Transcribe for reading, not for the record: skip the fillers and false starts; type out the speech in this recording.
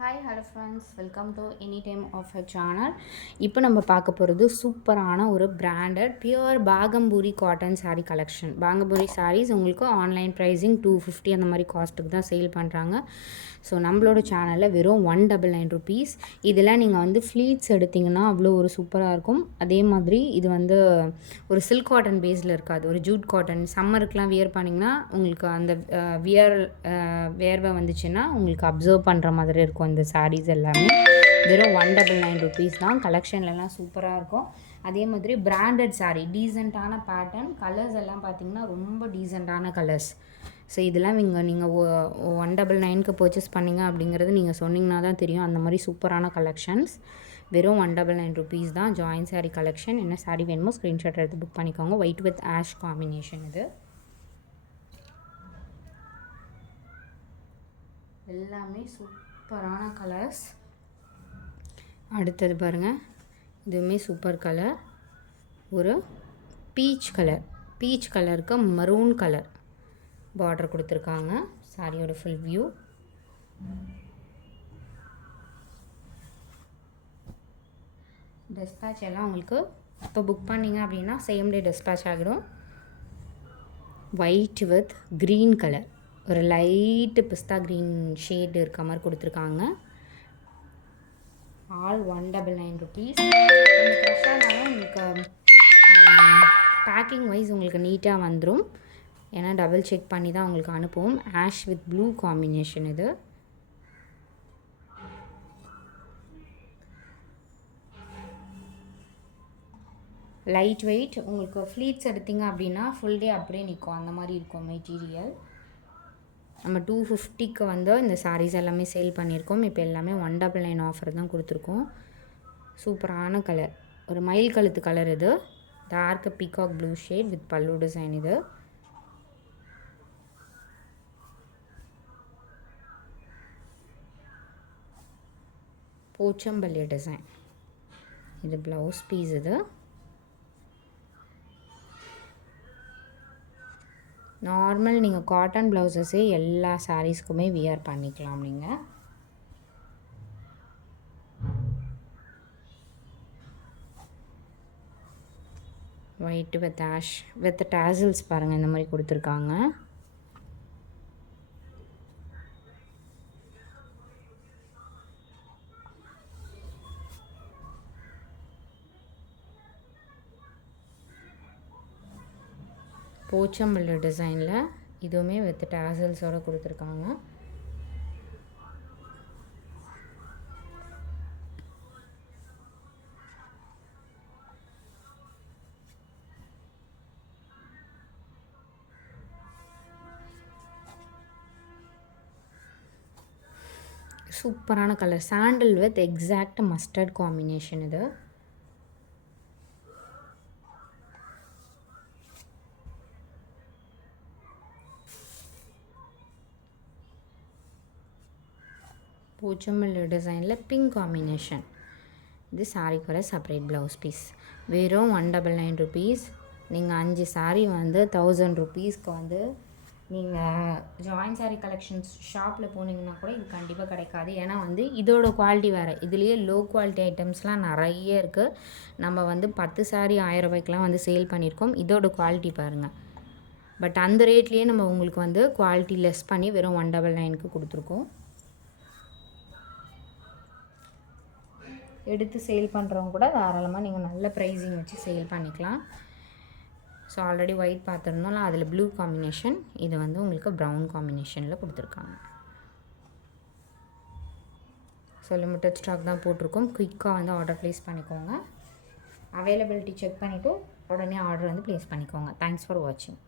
Hi hello friends, welcome to any time of a channel. இப்போ நம்ம பார்க்க போகிறது சூப்பரான ஒரு branded pure Bagampuri cotton sari collection. Bagampuri saris உங்களுக்கு ஆன்லைன் ப்ரைஸிங் 250 அந்த மாதிரி காஸ்ட்டுக்கு தான் சேல் பண்ணுறாங்க. ஸோ நம்மளோட சேனலில் வெறும் 199 ருபீஸ். இதில் நீங்கள் வந்து ஃப்ளீட்ஸ் எடுத்திங்கன்னா அவ்வளோ ஒரு சூப்பராக இருக்கும். அதே மாதிரி இது வந்து ஒரு சில்க் காட்டன் பேஸில் இருக்காது, ஒரு ஜூட் காட்டன். சம்மருக்குலாம் வியர் பண்ணிங்கன்னா உங்களுக்கு அந்த வேர்வை வந்துச்சுன்னா உங்களுக்கு அப்சர்வ் பண்ணுற மாதிரி இருக்கும் இந்த சாரீஸ் எல்லாமே. வெறும் 199 ருபீஸ் தான். கலெக்ஷன்லலாம் சூப்பராக இருக்கும். அதே மாதிரி பிராண்டட் சாரீ, டீசெண்டான பேட்டர்ன், கலர்ஸ் எல்லாம் பார்த்திங்கன்னா ரொம்ப டீசெண்டான கலர்ஸ். ஸோ இதெல்லாம் நீங்கள் 199க்கு பர்ச்சேஸ் பண்ணிங்க அப்படிங்கிறது நீங்கள் சொன்னிங்கன்னா தான் தெரியும். அந்த மாதிரி சூப்பரான கலெக்ஷன்ஸ். வெறும் 199 ருபீஸ் தான். Join sari collection. என்ன சாரீ வேணுமோ ஸ்க்ரீன்ஷாட் எடுத்து புக் பண்ணிக்கோங்க. White with ash combination. இது எல்லாமே சூப்பரான கலர்ஸ். அடுத்தது பாருங்கள், இதுவுமே சூப்பர் கலர். ஒரு பீச் கலர், பீச் கலருக்கு மரூன் கலர் பார்டர் கொடுத்துருக்காங்க. சாரியோட ஃபுல் வியூ. டிஸ்பேட்ச் எல்லாம் உங்களுக்கு இப்போ புக் பண்ணிங்க அப்படின்னா சேம் டே டிஸ்பேட்ச் ஆகிடும். ஒயிட் வித் க்ரீன் கலர், ஒரு லைட்டு பிஸ்தா க்ரீன் ஷேடு இருக்க மாதிரி கொடுத்துருக்காங்க. All 199 rupees. கொஞ்சம் ஃப்ரெஷ்ஷானாலும் உங்களுக்கு பேக்கிங் வைஸ் உங்களுக்கு நீட்டாக வந்துடும். ஏன்னா டபுள் செக் பண்ணி தான் உங்களுக்கு அனுப்புவோம். Ash with blue combination. இது லைட் வெயிட். உங்களுக்கு ஃப்ளீட்ஸ் எடுத்திங்க அப்படின்னா ஃபுல் டே அப்படியே நிற்கும், அந்த மாதிரி இருக்கும் மெட்டீரியல். நம்ம 250க்கு வந்து இந்த சாரீஸ் எல்லாமே சேல் பண்ணியிருக்கோம். இப்போ எல்லாமே 199 ஆஃபர் தான் கொடுத்துருக்கோம். சூப்பரான கலர், ஒரு மயில் கழுத்து கலர். இது dark peacock blue shade with பல்லு டிசைன். இது போச்சம்பள்ளி டிசைன். இது ப்ளவுஸ் பீஸ். இது நார்மல் நீங்கள் காட்டன் ப்ளவுஸஸே எல்லா சாரீஸ்க்குமே வியர் பண்ணிக்கலாம் நீங்கள். White with ash with tassels பாருங்கள், இந்த மாதிரி கொடுத்துருக்காங்க. போச்சம்பள்ளி டிசைனில் இதுவுமே வித் டாசல்ஸோடு கொடுத்துருக்காங்க. சூப்பரான colour, sandal with exact mustard combination. இது போச்சம்பள்ளி டிசைனில் பிங்க் காம்பினேஷன். இது சாரீக்கு வர செப்பரேட் ப்ளவுஸ் பீஸ். வெறும் 199 ருபீஸ். நீங்கள் 5 சாரீ வந்து 1000 ருபீஸ்க்கு வந்து நீங்கள் ஜாயின் சாரீ கலெக்ஷன்ஸ் ஷாப்பில் போனீங்கன்னா கூட இது கண்டிப்பாக கிடைக்காது. ஏன்னா வந்து இதோட குவாலிட்டி வேறு. இதுலேயே லோ குவாலிட்டி ஐட்டம்ஸ்லாம் நிறைய இருக்குது. நம்ம வந்து 10 சாரீ 1000 ரூபாய்க்குலாம் வந்து சேல் பண்ணியிருக்கோம். இதோட குவாலிட்டி பாருங்கள். பட் அந்த ரேட்லேயே நம்ம உங்களுக்கு வந்து குவாலிட்டி லெஸ் பண்ணி வெறும் 199க்கு கொடுத்துருக்கோம். எடுத்து சேல் பண்ணுறவங்க கூட தாராளமாக நீங்கள் நல்ல ப்ரைஸிங் வச்சு சேல் பண்ணிக்கலாம். ஸோ ஆல்ரெடி ஒயிட் பார்த்துருந்தோம்ல, அதில் ப்ளூ காம்பினேஷன். இது வந்து உங்களுக்கு ப்ரௌன் காம்பினேஷனில் கொடுத்துருக்காங்க. ஸோ லிமிட்டட் ஸ்டாக் தான் போட்டிருக்கோம். குயிக்காக வந்து ஆர்டர் ப்ளேஸ் பண்ணிக்கோங்க. அவைலபிலிட்டி செக் பண்ணிவிட்டு உடனே ஆர்டர் வந்து ப்ளேஸ் பண்ணிக்கோங்க. தேங்க்ஸ் ஃபார் வாட்சிங்.